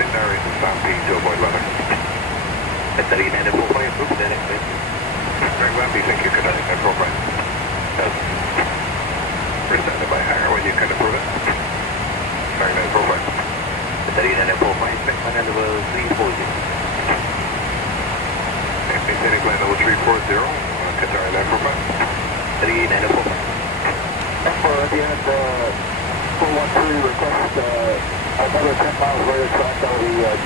Narrating stampede to avoid weather. Qatar United 45, approve direct flight. Direct Bambi, thank you, Qatar United 45. We're standing by hangar when you can approve it. Direct United 45. Qatar United 45, expect flight level 340. Maintaining flight level 340, Qatar United 45. Qatar United 45. For the end, 413 request another 10 miles later track on the